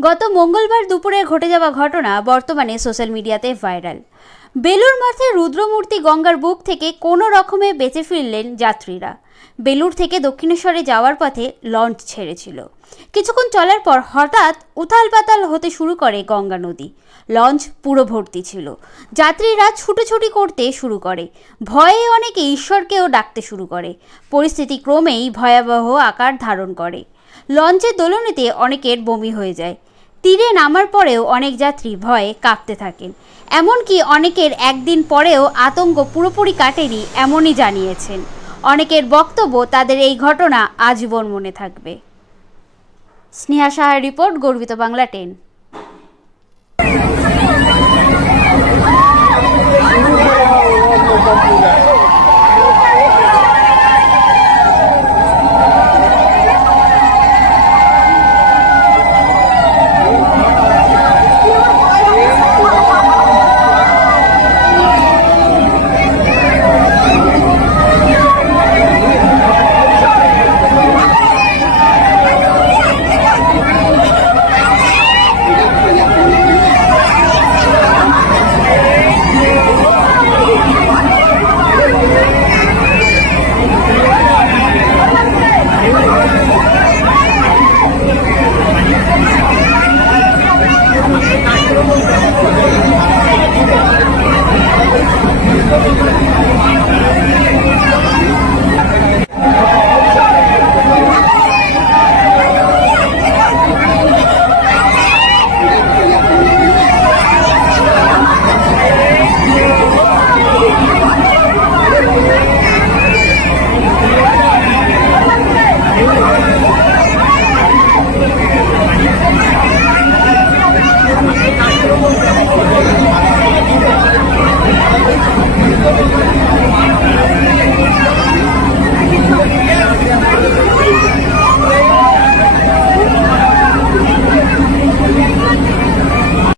গত মঙ্গলবার দুপুরে ঘটে যাওয়া ঘটনা বর্তমানে সোশ্যাল মিডিয়াতে ভাইরাল। বেলুর মাঠে রুদ্রমূর্তি গঙ্গার বুক থেকে কোনো রকমে বেঁচে ফিরলেন যাত্রীরা। বেলুর থেকে দক্ষিণেশ্বরে যাওয়ার পথে লঞ্চ ছেড়েছিল। কিছুক্ষণ চলার পর হঠাৎ উথাল পাতাল হতে শুরু করে গঙ্গা নদী। লঞ্চ পুরো ভর্তি ছিল। যাত্রীরা ছুটোছুটি করতে শুরু করে। ভয়ে অনেকে ঈশ্বরকেও ডাকতে শুরু করে। পরিস্থিতি ক্রমেই ভয়াবহ আকার ধারণ করে। লঞ্চের দোলনেতে অনেকের বমি হয়ে যায়। তীরে নামার পরেও অনেক যাত্রী ভয়ে কাঁপতে থাকেন। এমনকি অনেকের একদিন পরেও আতঙ্ক পুরোপুরি কাটেনি এমনই জানিয়েছেন। অনেকের বক্তব্য তাদের এই ঘটনা আজীবন মনে থাকবে। স্নেহা সাহার রিপোর্ট, গর্বিত বাংলা টেন।